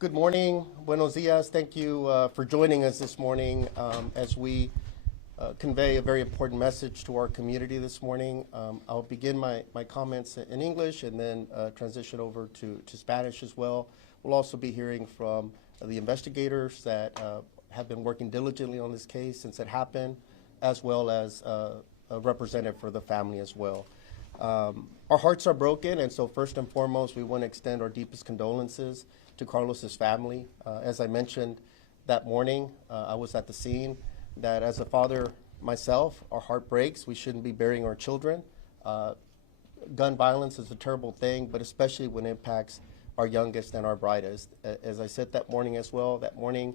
Good morning, buenos dias. Thank you for joining us this morning as we convey a very important message to our community this morning. I'll begin my comments in English and then transition over to Spanish as well. We'll also be hearing from the investigators that have been working diligently on this case since it happened, as well as a representative for the family as well. Our hearts are broken, and so first and foremost, we want to extend our deepest condolences to Carlos's family. As I mentioned that morning, I was at the scene, that as a father myself, our heart breaks. We shouldn't be burying our children. Gun violence is a terrible thing, but especially when it impacts our youngest and our brightest. As I said that morning as well, that morning,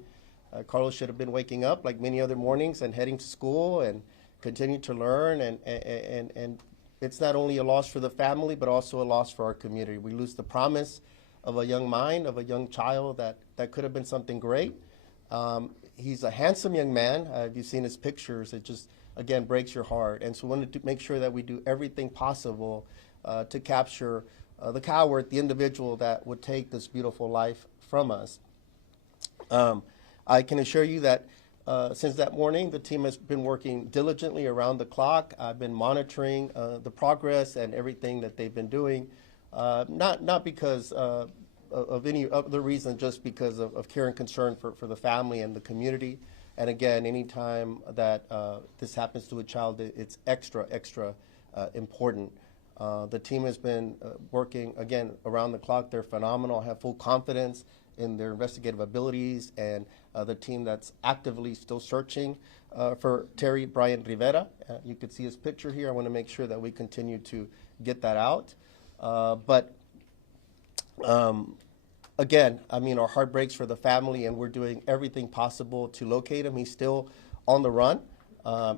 Carlos should have been waking up like many other mornings and heading to school and continuing to learn. And it's not only a loss for the family, but also a loss for our community. We lose the promise of a young mind, of a young child that could have been something great. He's a handsome young man. If you've seen his pictures, it just, again, breaks your heart. And so we wanted to make sure that we do everything possible to capture the coward, the individual that would take this beautiful life from us. I can assure you that since that morning, the team has been working diligently around the clock. I've been monitoring the progress and everything that they've been doing. Not because of any other reason, just because of care and concern for the family and the community. And again, anytime that this happens to a child, it's extra important. The team has been working, again, around the clock. They're phenomenal. I have full confidence in their investigative abilities, and the team that's actively still searching for Terry Brian Rivera. You can see his picture here. I want to make sure that we continue to get that out. Again, I mean, our heart breaks for the family, and we're doing everything possible to locate him. He's still on the run.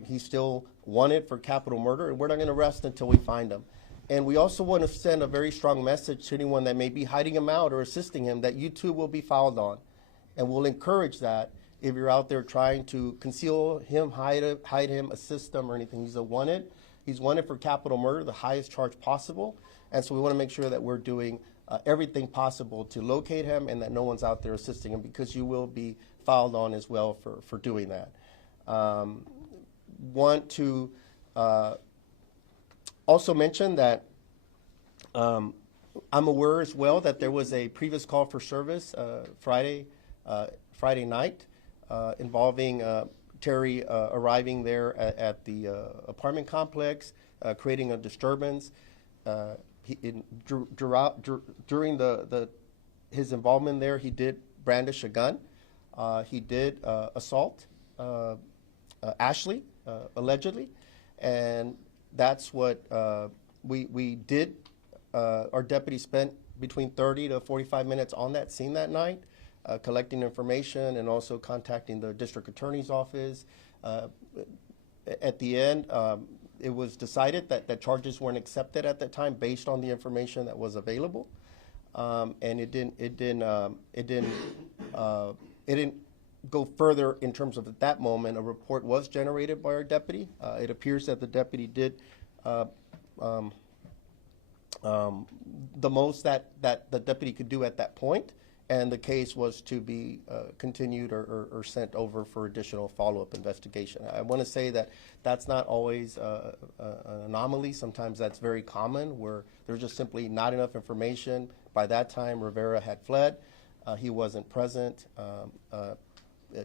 He's still wanted for capital murder, and we're not going to rest until we find him. And we also want to send a very strong message to anyone that may be hiding him out or assisting him, that you too will be fouled on. And we'll encourage that if you're out there trying to conceal him, hide him, assist him, or anything. He's wanted for capital murder, the highest charge possible. And so we want to make sure that we're doing everything possible to locate him and that no one's out there assisting him, because you will be fouled on as well for doing that. Want to also mention that I'm aware as well that there was a previous call for service Friday night involving Terry arriving there at the apartment complex, creating a disturbance. During his involvement there, he did brandish a gun. He did assault Ashley, allegedly, and that's what we did. Our deputy spent between 30 to 45 minutes on that scene that night, collecting information and also contacting the district attorney's office. At the end, it was decided that charges weren't accepted at that time based on the information that was available, and it didn't go further in terms of at that moment. A report was generated by our deputy. It appears that the deputy did the most that the deputy could do at that point, and the case was to be continued or sent over for additional follow-up investigation. I want to say that that's not always an anomaly. Sometimes that's very common, where there's just simply not enough information. By that time, Rivera had fled. He wasn't present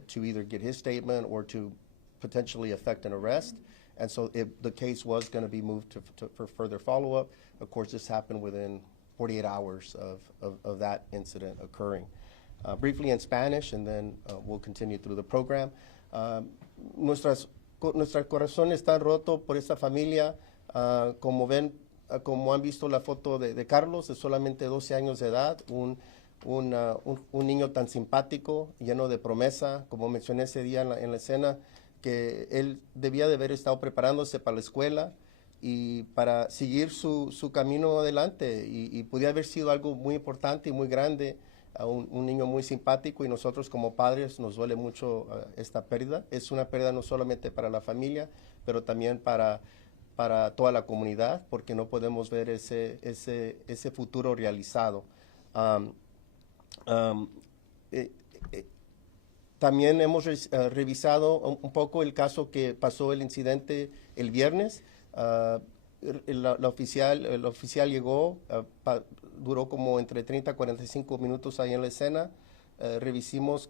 to either get his statement or to potentially effect an arrest. And so the case was going to be moved for further follow-up. Of course, this happened within 48 hours of that incident occurring. Briefly in Spanish, and then we'll continue through the program. Nuestros corazones están rotos por esta familia. Como han visto la foto de Carlos, es solamente 12 años de edad, un niño tan simpático, lleno de promesa, como mencioné ese día en la escena, que él debía de haber estado preparándose para la escuela y para seguir su camino adelante, y podía haber sido algo muy importante y muy grande, un niño muy simpático, y nosotros como padres nos duele mucho esta pérdida. Es una pérdida no solamente para la familia, pero también para toda la comunidad, porque no podemos ver ese futuro realizado. eh, eh, también hemos revisado un poco el caso que pasó el incidente el viernes. El oficial llegó, duró como entre 30 a 45 minutos ahí en la escena. Revisamos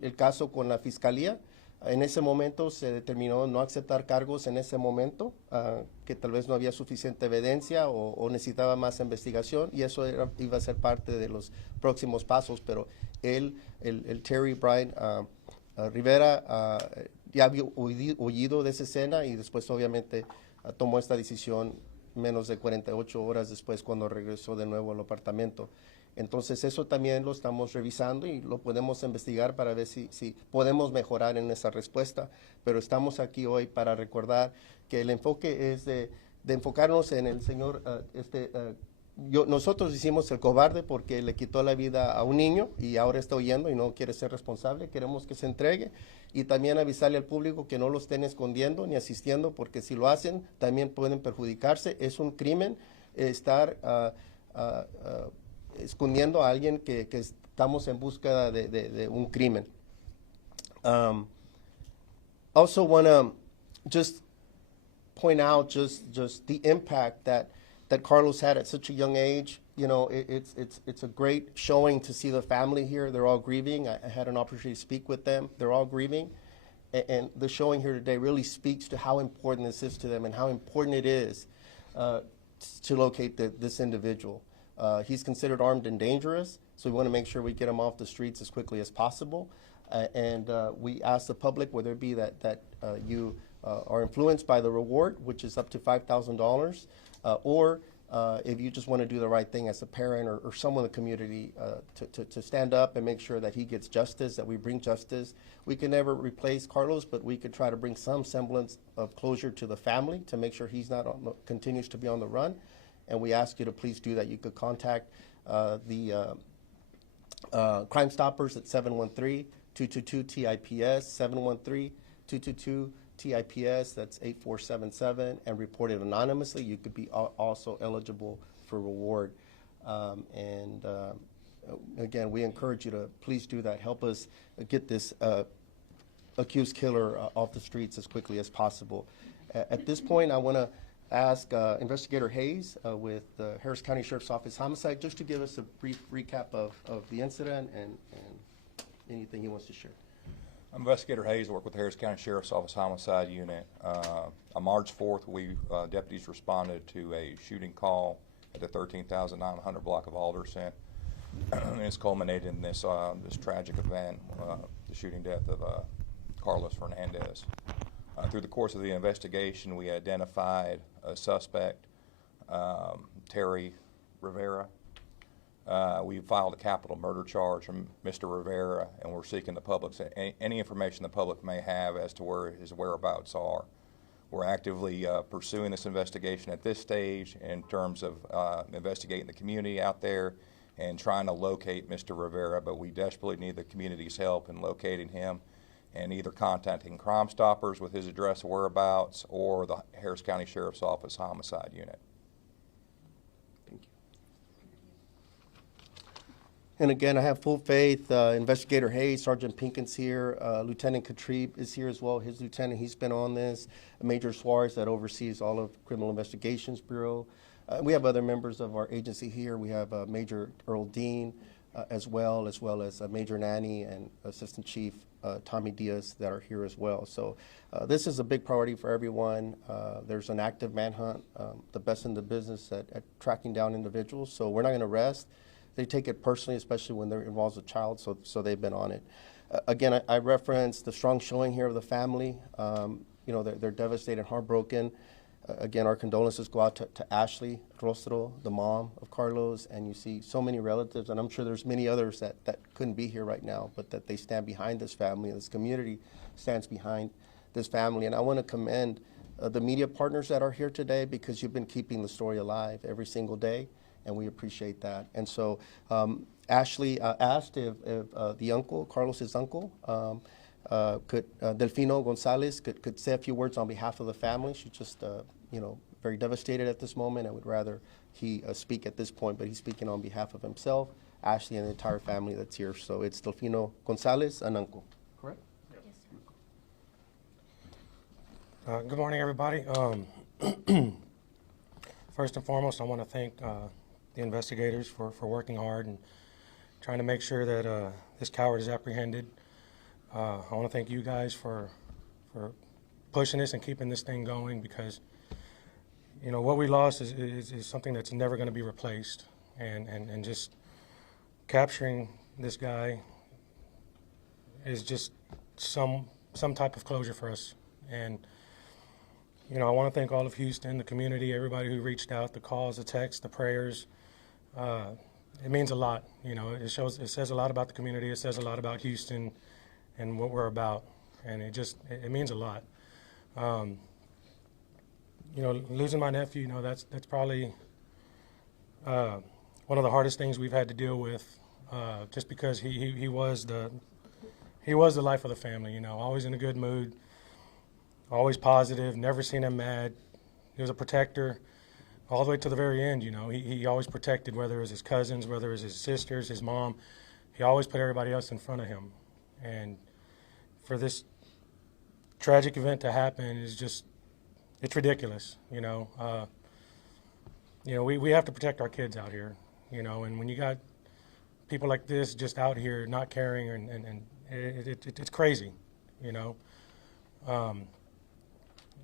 el caso con la fiscalía. En ese momento se determinó no aceptar cargos en ese momento, que tal vez no había suficiente evidencia o necesitaba más investigación, y eso iba a ser parte de los próximos pasos, pero el Terry Brian Rivera ya había huido de esa escena y después obviamente tomó esta decisión menos de 48 horas después cuando regresó de nuevo al apartamento. Entonces eso también lo estamos revisando y lo podemos investigar para ver si podemos mejorar en esa respuesta, pero estamos aquí hoy para recordar que el enfoque es de enfocarnos en el señor, nosotros hicimos el cobarde porque le quitó la vida a un niño y ahora está huyendo y no quiere ser responsable. Queremos que se entregue y también avisarle al público que no lo estén escondiendo ni asistiendo, porque si lo hacen también pueden perjudicarse. Es un crimen estar escondiendo a alguien que estamos en búsqueda de un crimen. Also want to just point out just the impact that Carlos had at such a young age. You know, it's a great showing to see the family here. They're all grieving. I had an opportunity to speak with them. They're all grieving. And the showing here today really speaks to how important this is to them and how important it is to locate this individual. He's considered armed and dangerous, so we want to make sure we get him off the streets as quickly as possible. And we ask the public, whether it be that you are influenced by the reward, which is up to $5,000, or if you just want to do the right thing as a parent or someone in the community to stand up and make sure that he gets justice, that we bring justice. We can never replace Carlos, but we could try to bring some semblance of closure to the family to make sure he's not continues to be on the run. And we ask you to please do that. You could contact the Crime Stoppers at 713-222-TIPS, 713-222-TIPS, that's 8477, and report it anonymously. You could be also eligible for reward. Again, we encourage you to please do that. Help us get this accused killer off the streets as quickly as possible. At this point, I want to ask Investigator Hayes with the Harris County Sheriff's Office Homicide just to give us a brief recap of the incident and anything he wants to share. I'm Investigator Hayes. I work with the Harris County Sheriff's Office Homicide Unit. On March 4th, deputies responded to a shooting call at the 13,900 block of Alderson. And it's culminated in this tragic event, the shooting death of Carlos Fernandez. Through the course of the investigation, we identified a suspect, Terry Rivera. We filed a capital murder charge from Mr. Rivera, and we're seeking the public's any information the public may have as to where his whereabouts are. We're actively pursuing this investigation at this stage in terms of investigating the community out there and trying to locate Mr. Rivera, but we desperately need the community's help in locating him and either contacting Crime Stoppers with his address and whereabouts or the Harris County Sheriff's Office Homicide Unit. Thank you. And again, I have full faith. Investigator Hayes, Sergeant Pinkin's here, Lieutenant KRIV is here as well. His lieutenant, he's been on this. Major Suarez that oversees all of Criminal Investigations Bureau. We have other members of our agency here. We have Major Earl Dean as well as Major Nanny and Assistant Chief Tommy Diaz that are here as well. So this is a big priority for everyone. There's an active manhunt, the best in the business at tracking down individuals. So we're not going to rest. They take it personally, especially when there involves a child, so they've been on it. Again, I referenced the strong showing here of the family. You know, they're devastated and heartbroken. Again, our condolences go out to Ashley Rostro, the mom of Carlos, and you see so many relatives, and I'm sure there's many others that couldn't be here right now, but that they stand behind this family, and this community stands behind this family. And I want to commend the media partners that are here today, because you've been keeping the story alive every single day, and we appreciate that. And so Ashley asked if the uncle, Carlos's uncle, could Delfino Gonzalez could say a few words on behalf of the family. She's just, you know, very devastated at this moment and would rather he speak at this point, but he's speaking on behalf of himself, Ashley, and the entire family that's here. So it's Delfino Gonzalez, an uncle. Correct? Good morning, everybody. First and foremost, I want to thank the investigators for working hard and trying to make sure that this coward is apprehended. I want to thank you guys for pushing this and keeping this thing going, because you know what we lost is something that's never going to be replaced, and just capturing this guy is just some type of closure for us. And you know, I want to thank all of Houston, the community, everybody who reached out, the calls, the texts, the prayers. It means a lot. You know, it says a lot about the community. It says a lot about Houston and what we're about, and it means a lot. You know, losing my nephew, you know, that's probably one of the hardest things we've had to deal with, just because he was the life of the family. You know, always in a good mood, always positive, never seen him mad. He was a protector all the way to the very end. You know, he always protected, whether it was his cousins, whether it was his sisters, his mom. He always put everybody else in front of him. And for this tragic event to happen is just, it's ridiculous. You know, we have to protect our kids out here, you know, and when you got people like this just out here not caring, and it's crazy, you know.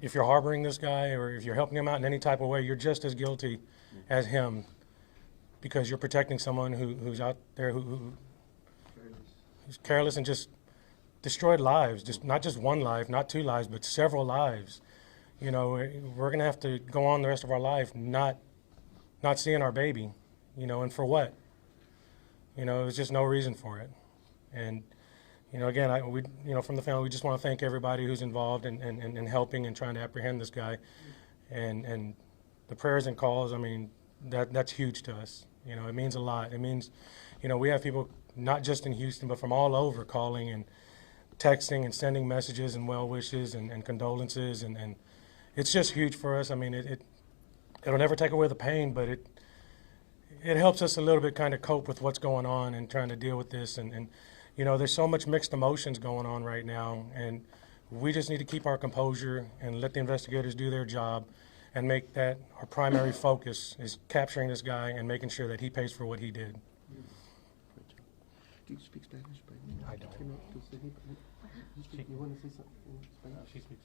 If you're harboring this guy or if you're helping him out in any type of way, you're just as guilty as him, because you're protecting someone who's out there who's careless and just destroyed lives, just not just one life, not two lives, but several lives. You know, we're gonna have to go on the rest of our life not seeing our baby, you know, and for what? You know, there's just no reason for it. And you know, again, from the family, we just want to thank everybody who's involved in helping and trying to apprehend this guy, and the prayers and calls. I mean, that's huge to us. You know, it means a lot. It means, you know, we have people not just in Houston, but from all over calling and texting and sending messages and well wishes and condolences, and it's just huge for us. I mean, it'll never take away the pain, but it helps us a little bit kind of cope with what's going on and trying to deal with this, and you know, there's so much mixed emotions going on right now, and we just need to keep our composure and let the investigators do their job and make that our primary focus is capturing this guy and making sure that he pays for what he did. Do you speak Spanish? I don't. You want to say something in Spanish? She speaks.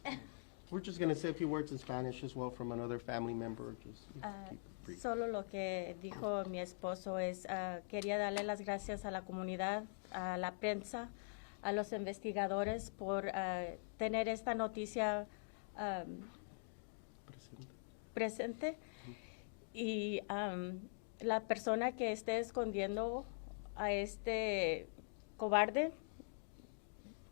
We're just going to say a few words in Spanish as well from another family member. Just keep it brief. Solo lo que dijo mi esposo es, quería darle las gracias a la comunidad, a la prensa, a los investigadores por tener esta noticia presente. Y la persona que esté escondiendo a este cobarde,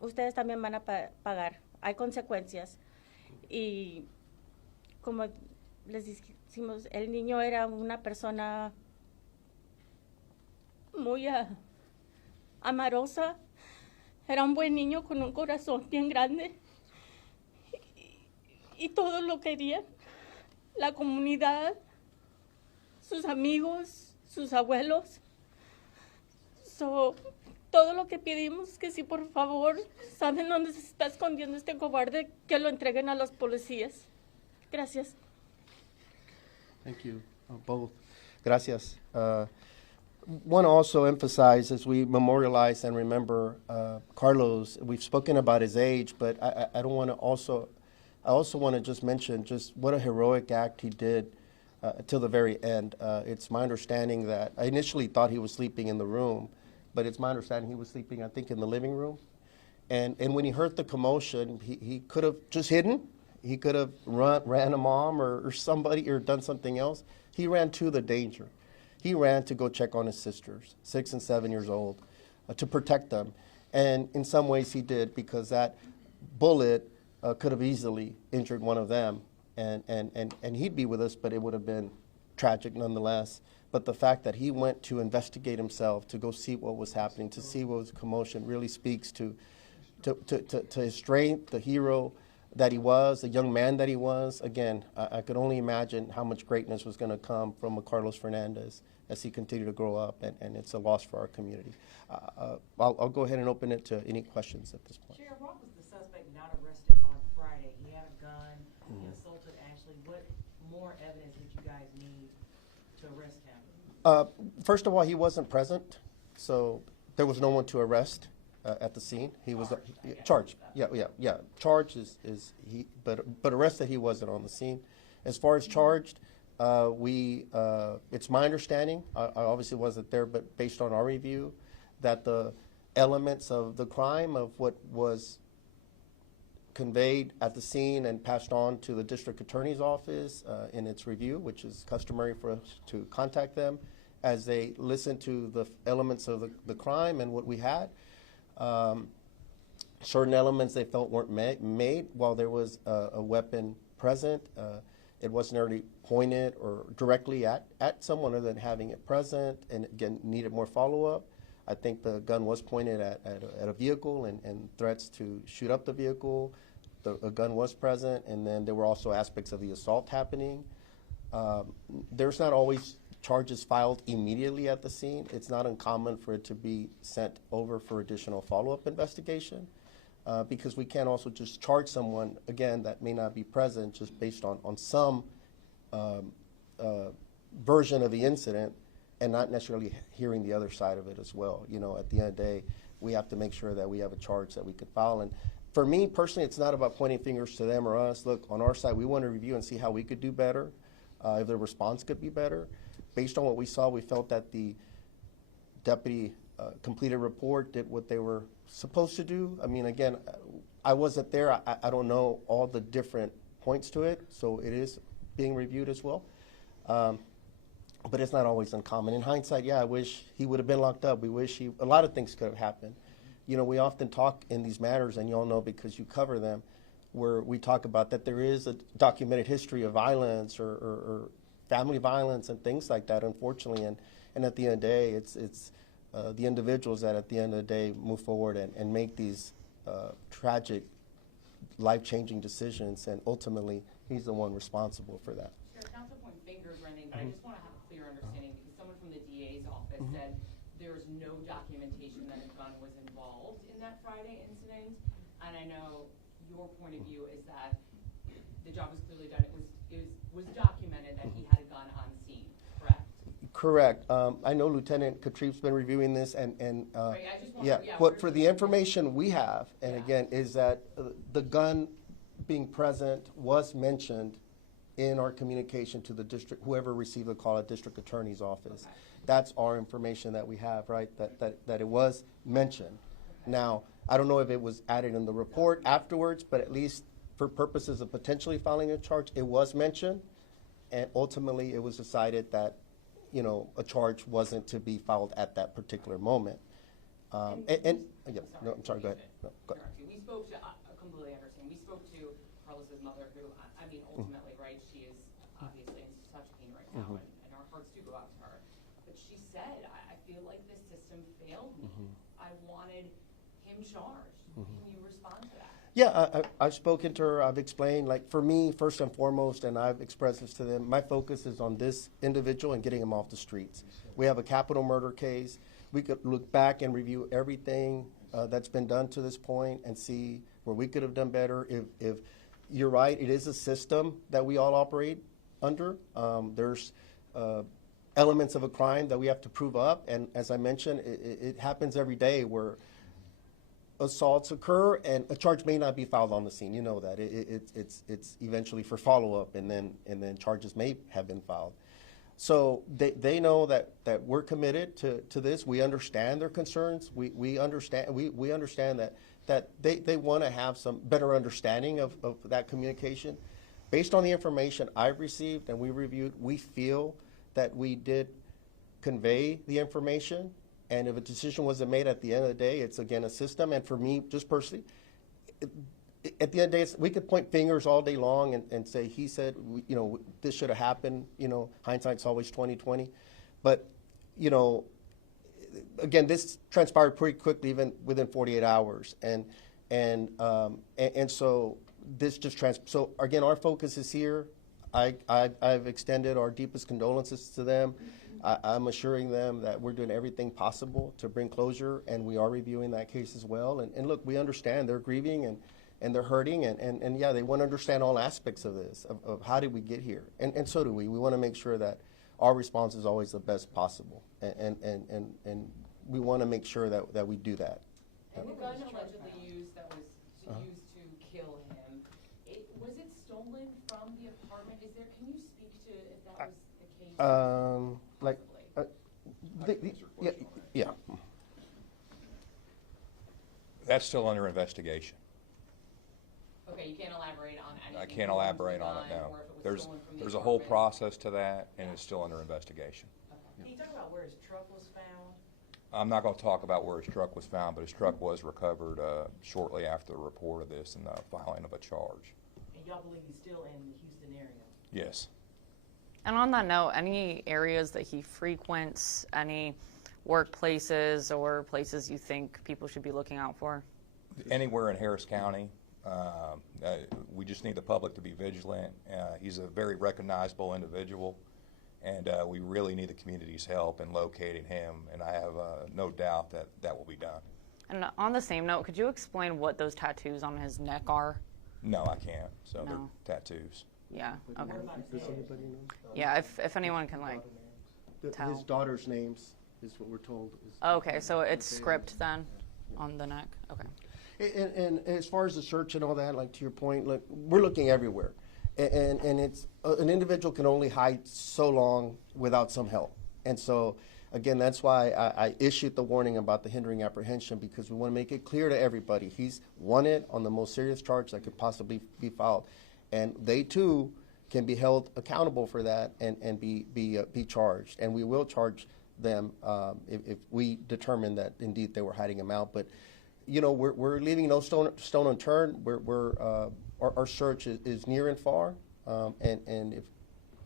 ustedes también van a pagar. Hay consecuencias. Y como les decimos, el niño era una persona muy amorosa, era un buen niño con un corazón bien grande, y todos lo querían, la comunidad, sus amigos, sus abuelos. Todo lo que pedimos, que si por favor saben dónde se está escondiendo este cobarde, que lo entreguen a los policías. Gracias. Thank you, both. Gracias. Want to also emphasize, as we memorialize and remember Carlos, we've spoken about his age, but I don't want to I also want to just mention just what a heroic act he did till the very end. It's my understanding that I initially thought he was sleeping in the room, but it's my understanding he was sleeping, I think, in the living room. And when he heard the commotion, he could have just hidden. He could have ran a mom or somebody or done something else. He ran to the danger. He ran to go check on his sisters, 6 and 7 years old, to protect them. And in some ways he did, because that bullet could have easily injured one of them. And he'd be with us, but it would have been tragic nonetheless. But the fact that he went to investigate himself, to go see what was happening, to see what was commotion, really speaks to his strength, the hero, that he was, the young man that he was. Again, I could only imagine how much greatness was going to come from a Carlos Fernandez as he continued to grow up, and it's a loss for our community. I'll go ahead and open it to any questions at this point. Sheriff, why was the suspect not arrested on Friday? He had a gun, he assaulted Ashley. What more evidence did you guys need to arrest him? First of all, he wasn't present, so there was no one to arrest at the scene. He was charged. Yeah. Charged is he, but arrested he wasn't on the scene. As far as charged, it's my understanding. I obviously wasn't there, but based on our review, that the elements of the crime of what was conveyed at the scene and passed on to the district attorney's office in its review, which is customary for us to contact them as they listen to the elements of the crime and what we had. Certain elements they felt weren't made while there was a weapon present. It wasn't already pointed or directly at someone other than having it present, and again, needed more follow-up. I think the gun was pointed at a vehicle and threats to shoot up the vehicle. A gun was present, and then there were also aspects of the assault happening. There's not always charges filed immediately at the scene. It's not uncommon for it to be sent over for additional follow-up investigation because we can't also just charge someone, again, that may not be present just based on some version of the incident and not necessarily hearing the other side of it as well. You know, at the end of the day, we have to make sure that we have a charge that we could file. And for me personally, it's not about pointing fingers to them or us. Look, on our side, we want to review and see how we could do better, if the response could be better. Based on what we saw, we felt that the deputy completed report, did what they were supposed to do. I mean, again, I wasn't there. I don't know all the different points to it, so it is being reviewed as well. But it's not always uncommon. In hindsight, yeah, I wish he would have been locked up. We wish a lot of things could have happened. You know, we often talk in these matters, and you all know because you cover them, where we talk about that there is a documented history of violence or family violence and things like that, unfortunately. And at the end of the day, it's the individuals that at the end of the day move forward and make these tragic, life-changing decisions, and ultimately he's the one responsible for that. Sheriff, not to point fingers or anything, but I just want to have a clear understanding because someone from the DA's office said there's no documentation that a gun was involved in that Friday incident. And I know your point of view is that the job was clearly done. It was documented that he had a gun on scene, correct? Correct. I know Lieutenant Katriv's been reviewing this, and Right, I just wanna- yeah, But for the information we have, and again, is that the gun being present was mentioned in our communication to the district, whoever received the call at district attorney's office. Okay. That's our information that we have, right? That it was mentioned. Okay. Now, I don't know if it was added in the report afterwards, but at least for purposes of potentially filing a charge, it was mentioned, and ultimately it was decided that, you know, a charge wasn't to be filed at that particular moment. I'm sorry, go ahead. No, go ahead. We spoke to, I completely understand, we spoke to Carlos's mother who, I mean, ultimately, right, she is obviously in such pain right now, and our hearts do go out to her. But she said, I feel like this system failed me. I wanted him charged. Can you respond to that? Yeah, I've spoken to her. I've explained, like, for me, first and foremost, and I've expressed this to them, my focus is on this individual and getting him off the streets. We have a capital murder case. We could look back and review everything that's been done to this point and see where we could have done better. If you're right, it is a system that we all operate under. There's elements of a crime that we have to prove up, and as I mentioned, it happens every day where assaults occur and a charge may not be filed on the scene. You know that it's eventually for follow-up, and then charges may have been filed. So they know that we're committed to this. We understand their concerns. We understand that they want to have some better understanding of that communication. Based on the information I've received and we reviewed, we feel that we did convey the information. And if a decision wasn't made at the end of the day, it's again a system. And for me, just personally, at the end of the day, we could point fingers all day long and say, he said, you know, this should have happened. You know, hindsight's always 20/20. But, you know, again, this transpired pretty quickly, even within 48 hours. And so this just so again, our focus is here. I've extended our deepest condolences to them. I'm assuring them that we're doing everything possible to bring closure, and we are reviewing that case as well. And look, we understand they're grieving and they're hurting, and yeah, they want to understand all aspects of this, of how did we get here. And so do we. We want to make sure that our response is always the best possible. And we want to make sure that we do that. And the gun allegedly used that was used to kill him, was it stolen from the apartment? Can you speak to if that was the case? Like, yeah. That's still under investigation. Okay, you can't elaborate on anything. I can't elaborate on it now. Or if it was stolen from the There's a whole apartment. process to that, and it's still under investigation. Can you talk about where his truck was found? I'm not going to talk about where his truck was found, but his truck was recovered shortly after the report of this and the filing of a charge. And y'all believe he's still in the Houston area? Yes. And on that note, any areas that he frequents, any workplaces or places you think people should be looking out for? Anywhere in Harris County. We just need the public to be vigilant. He's a very recognizable individual, and we really need the community's help in locating him, and I have no doubt that that will be done. And on the same note, could you explain what those tattoos on his neck are? No, I can't. So No. they're tattoos. Yeah, okay. Does anybody know? Yeah, if anyone can, like, tell. His daughter's names is what we're told. Okay, so it's script then on the neck? Okay. And as far as the search and all that, like to your point, look, we're looking everywhere. And it's an individual can only hide so long without some help. And so, again, that's why I issued the warning about the hindering apprehension, because we want to make it clear to everybody he's wanted on the most serious charge that could possibly be filed. And they, too, can be held accountable for that and be charged. And we will charge them if we determine that, indeed, they were hiding him out. But, you know, we're leaving no stone unturned. Our search is near and far, and if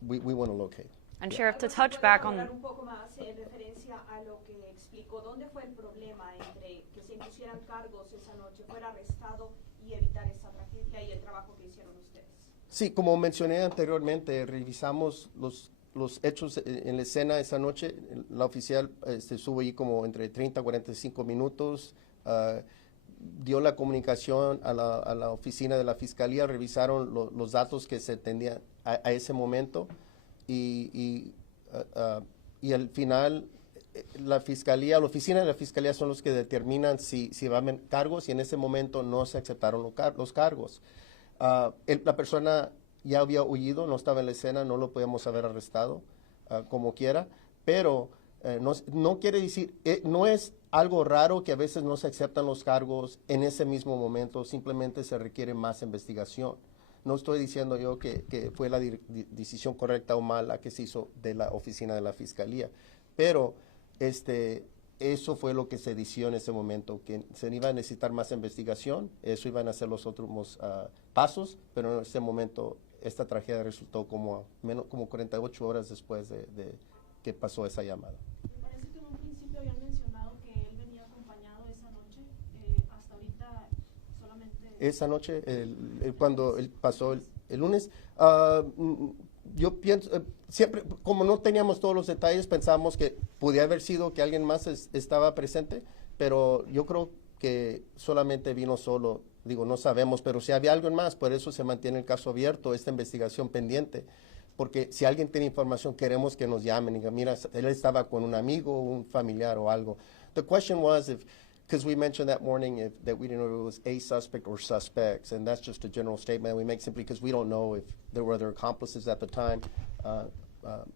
we want to locate. And Sheriff, to touch back on... Un poco más en referencia a lo que explicó, ¿dónde fue el problema entre que se impusieran cargos esa noche, fuera arrestado y evitar esa tragedia y el trabajo que hicieron ustedes? Sí, como mencioné anteriormente, revisamos los hechos en la escena esa noche. La oficial estuvo ahí como entre 30 a 45 minutos. Dio la comunicación a la oficina de la Fiscalía, revisaron los datos que se tenían a ese momento y al final la oficina de la Fiscalía son los que determinan si va a haber cargos, y en ese momento no se aceptaron los cargos. La persona ya había huido, no estaba en la escena, no lo podíamos haber arrestado como quiera, pero no quiere decir, no es algo raro que a veces no se aceptan los cargos en ese mismo momento, simplemente se requiere más investigación. No estoy diciendo yo que fue la decisión correcta o mala que se hizo de la oficina de la Fiscalía, pero eso fue lo que se decidió en ese momento, que se iba a necesitar más investigación, eso iban a ser los otros pasos, pero en ese momento esta tragedia resultó como 48 horas después de que pasó esa llamada. Me parece que en un principio habían mencionado que él venía acompañado esa noche, hasta ahorita solamente... Esa noche, cuando pasó el lunes, yo pienso, siempre, como no teníamos todos los detalles, pensamos que podía haber sido que alguien más estaba presente, pero yo creo que solamente vino solo. Digo, no sabemos, pero si había alguien más, por eso se mantiene el caso abierto, esta investigación pendiente. Porque si alguien tiene información, queremos que nos llamen y digan, mira, él estaba con un amigo, un familiar o algo. The question was because we mentioned that morning that we didn't know if it was a suspect or suspects, and that's just a general statement we make simply because we don't know if there were other accomplices at the time.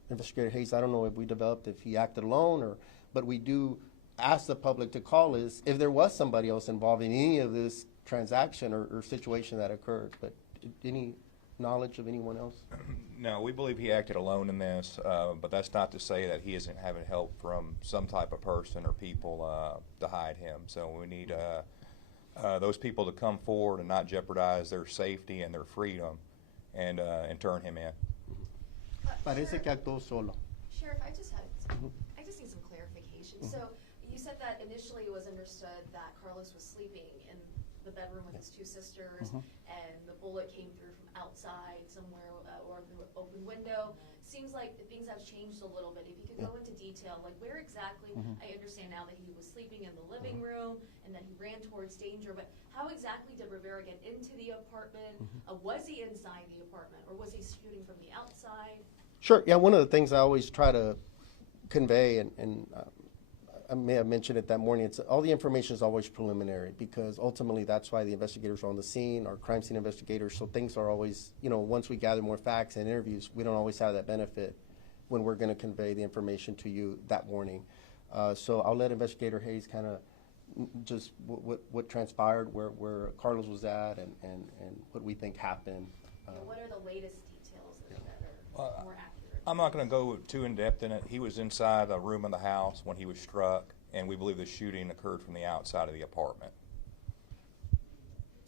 Investigator Hayes, I don't know if we developed if he acted alone, but we do ask the public to call us if there was somebody else involved in any of this transaction or situation that occurred. But any knowledge of anyone else? No, we believe he acted alone in this, but that's not to say that he isn't having help from some type of person or people to hide him. So we need those people to come forward and not jeopardize their safety and their freedom and turn him in. Parece que actuó solo. Sheriff, I just need some clarification. So you said that initially it was understood that Carlos was sleeping in the bedroom with his two sisters, and the bullet came through from outside somewhere or through an open window. Seems like things have changed a little bit. If you could go into detail, like where exactly, I understand now that he was sleeping in the living room and that he ran towards danger, but how exactly did Rivera get into the apartment? Was he inside the apartment, or was he shooting from the outside? Sure. Yeah, one of the things I always try to convey, and I may have mentioned it that morning, it's all the information is always preliminary, because ultimately that's why the investigators are on the scene, our crime scene investigators, so things are always, once we gather more facts and interviews, we don't always have that benefit when we're going to convey the information to you that morning. So I'll let Investigator Hayes kind of just what transpired, where Carlos was at, and what we think happened. What are the latest details that are more accurate? I'm not going to go too in-depth in it. He was inside a room in the house when he was struck, and we believe the shooting occurred from the outside of the apartment.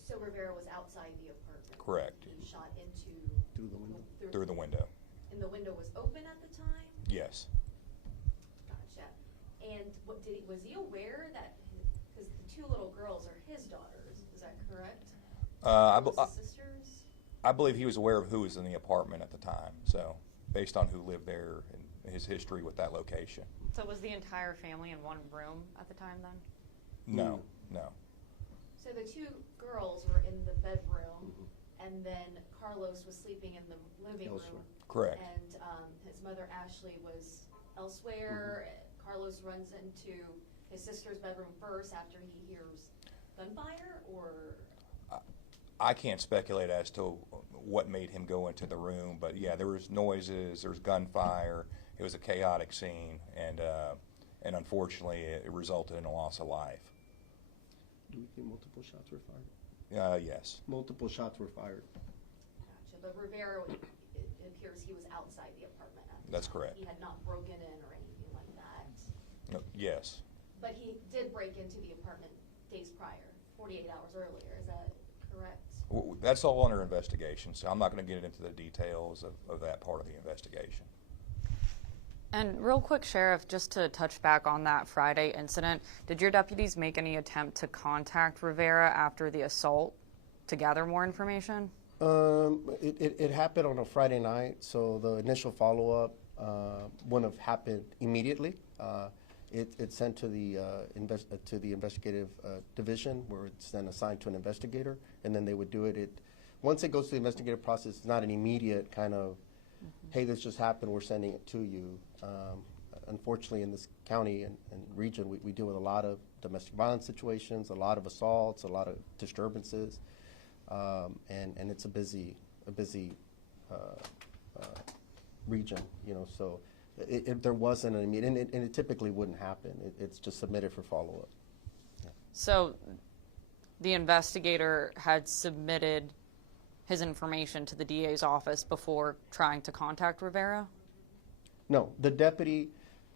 So Rivera was outside the apartment? Correct. He shot into... Through the window. Through the window. And the window was open at the time? Yes. Gotcha. And was he aware that, because the two little girls are his daughters, is that correct? His sisters? I believe he was aware of who was in the apartment at the time, so based on who lived there and his history with that location. So was the entire family in one room at the time then? No. So the two girls were in the bedroom, and then Carlos was sleeping in the living room. Correct. And his mother, Ashley, was elsewhere. Carlos runs into his sister's bedroom first after he hears gunfire, or? I can't speculate as to what made him go into the room, but yeah, there was noises, there was gunfire. It was a chaotic scene, and unfortunately, it resulted in a loss of life. Do we think multiple shots were fired? Yes. Multiple shots were fired. Gotcha. But Rivera, it appears he was outside the apartment at the That's time. correct. He had not broken in or anything like that. No, yes. But he did break into the apartment days prior, 48 hours earlier. Is that correct? That's all under investigation, so I'm not going to get into the details of that part of the investigation. And real quick, Sheriff, just to touch back on that Friday incident, did your deputies make any attempt to contact Rivera after the assault to gather more information? It happened on a Friday night, so the initial follow-up wouldn't have happened immediately. It's sent to the investigative division, where it's then assigned to an investigator, and then they would do it. Once it goes to the investigative process, it's not an immediate kind of, hey, this just happened, we're sending it to you. Unfortunately, in this county and region, we deal with a lot of domestic violence situations, a lot of assaults, a lot of disturbances, and it's a busy region, so there wasn't an immediate, and it typically wouldn't happen. It's just submitted for follow-up. Yeah. So the investigator had submitted his information to the DA's office before trying to contact Rivera? No, the deputy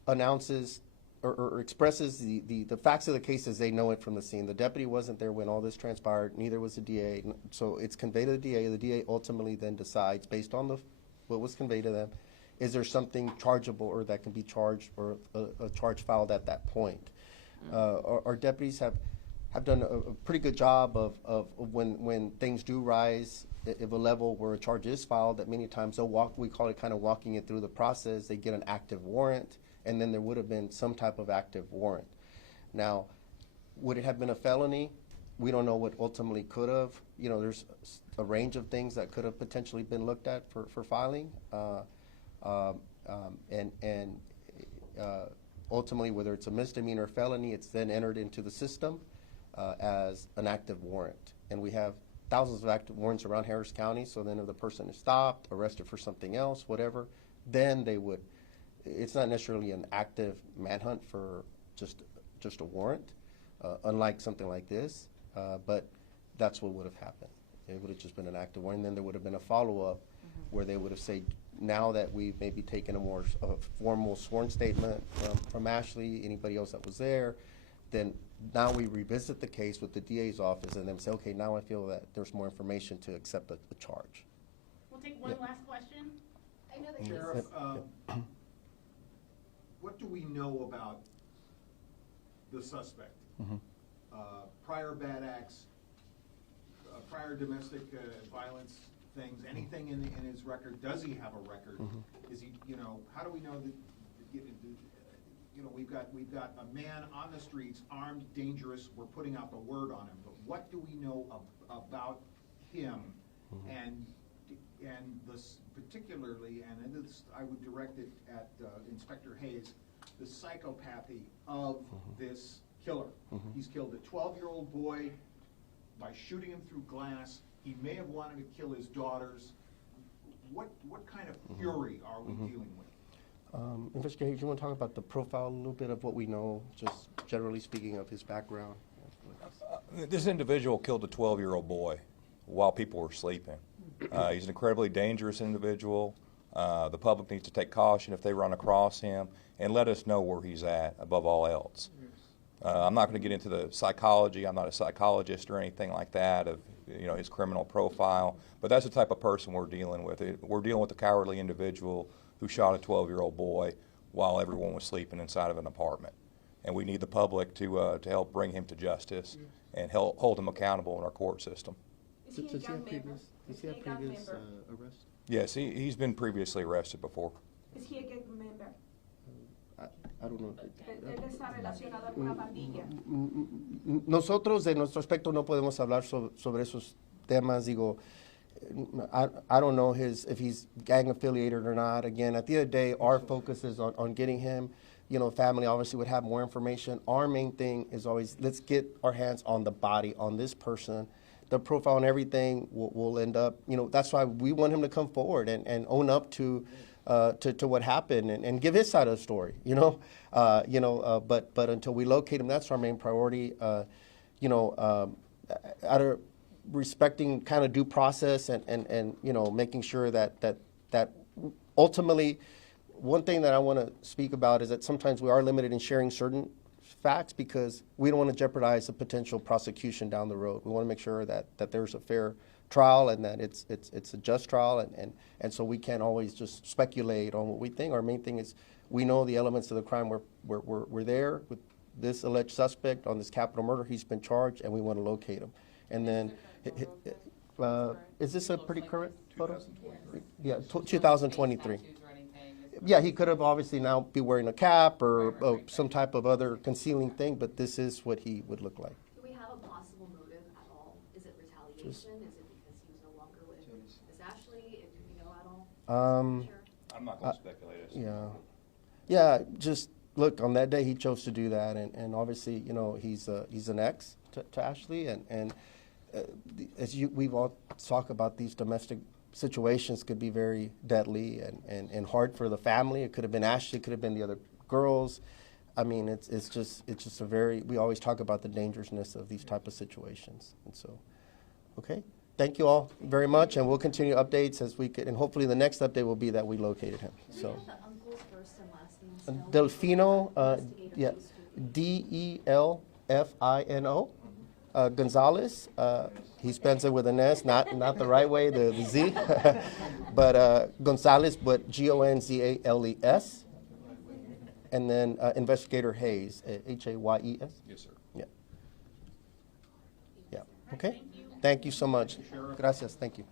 announces or expresses the facts of the case as they know it from the scene. The deputy wasn't there when all this transpired, neither was the DA. So it's conveyed to the DA. The DA ultimately then decides, based on what was conveyed to them, is there something chargeable or that can be charged, or a charge filed at that point. Our deputies have done a pretty good job of when things do rise at a level where a charge is filed, that many times they'll we call it kind of walking it through the process. They get an active warrant, and then there would have been some type of active warrant. Now, would it have been a felony? We don't know what ultimately could have. There's a range of things that could have potentially been looked at for filing. Ultimately, whether it's a misdemeanor or felony, it's then entered into the system as an active warrant. And we have thousands of active warrants around Harris County, so then if the person is stopped, arrested for something else, whatever, then they would, it's not necessarily an active manhunt for just a warrant, unlike something like this, but that's what would have happened. It would have just been an active warrant, and then there would have been a follow-up where they would have said, now that we've maybe taken a more formal sworn statement from Ashley, anybody else that was there, then now we revisit the case with the DA's office and then say, okay, now I feel that there's more information to accept the charge. We'll take one last question. I know that Sheriff, what do we know about the suspect? Prior bad acts, prior domestic violence things, anything in his record? Does he have a record? Is he, you know, how do we know that, you know, we've got a man on the streets, armed, dangerous, we're putting out the word on him, but what do we know about him? And this particularly, and this, I would direct it at Inspector Hayes, the psychopathy of this killer. He's killed a 12-year-old boy by shooting him through glass. He may have wanted to kill his daughters. What kind of fury are we dealing with? Investigator, do you want to talk about the profile, a little bit of what we know, just generally speaking of his background? This individual killed a 12-year-old boy while people were sleeping. He's an incredibly dangerous individual. The public needs to take caution if they run across him and let us know where he's at above all else. I'm not going to get into the psychology. I'm not a psychologist or anything like that of, you know, his criminal profile, but that's the type of person we're dealing with. We're dealing with a cowardly individual who shot a 12-year-old boy while everyone was sleeping inside of an apartment. And we need the public to help bring him to justice and hold him accountable in our court system. Is he a gang member? Does he have previous arrest? Yes, he's been previously arrested before. Is he a gang member? I don't know. ¿Él está relacionado a alguna pandilla? Nosotros, de nuestro aspecto, no podemos hablar sobre esos temas. Digo, I don't know if he's gang affiliated or not. Again, at the end of the day, our focus is on getting him. You know, family obviously would have more information. Our main thing is always, let's get our hands on the body, on this person. The profile and everything will end up, you know, that's why we want him to come forward and own up to what happened and give his side of the story, you know. But until we locate him, that's our main priority. Out of respecting kind of due process and you know, making sure that ultimately, one thing that I want to speak about is that sometimes we are limited in sharing certain facts because we don't want to jeopardize a potential prosecution down the road. We want to make sure that there's a fair trial and that it's a just trial, and so we can't always just speculate on what we think. Our main thing is we know the elements of the crime. We're there with this alleged suspect on this capital murder. He's been charged, and we want to locate him. And then, is this a pretty current photo? 2023. Yeah, 2023. Yeah, he could have obviously now be wearing a cap or some type of other concealing thing, but this is what he would look like. Do we have a possible motive at all? Is it retaliation? Is it because he was no longer with Miss Ashley? Do we know at all? I'm not going to speculate. Yeah, just look, on that day he chose to do that, and obviously, you know, he's an ex to Ashley, and we've all talked about, these domestic situations could be very deadly and hard for the family. It could have been Ashley, it could have been the other girls. I mean, it's just a very, we always talk about the dangerousness of these type of situations. And so, okay, thank you all very much, and we'll continue updates as we could, and hopefully the next update will be that we located him. Do we have the uncle's first and last name still? Delfino, yeah, Delfino. Gonzalez, he spells it with an S, not the right way, the Z, but Gonzalez, but Gonzales, and then Investigator Hayes, Hayes. Yes, sir. Yeah. Yeah. Okay. Thank you so much. Gracias. Thank you.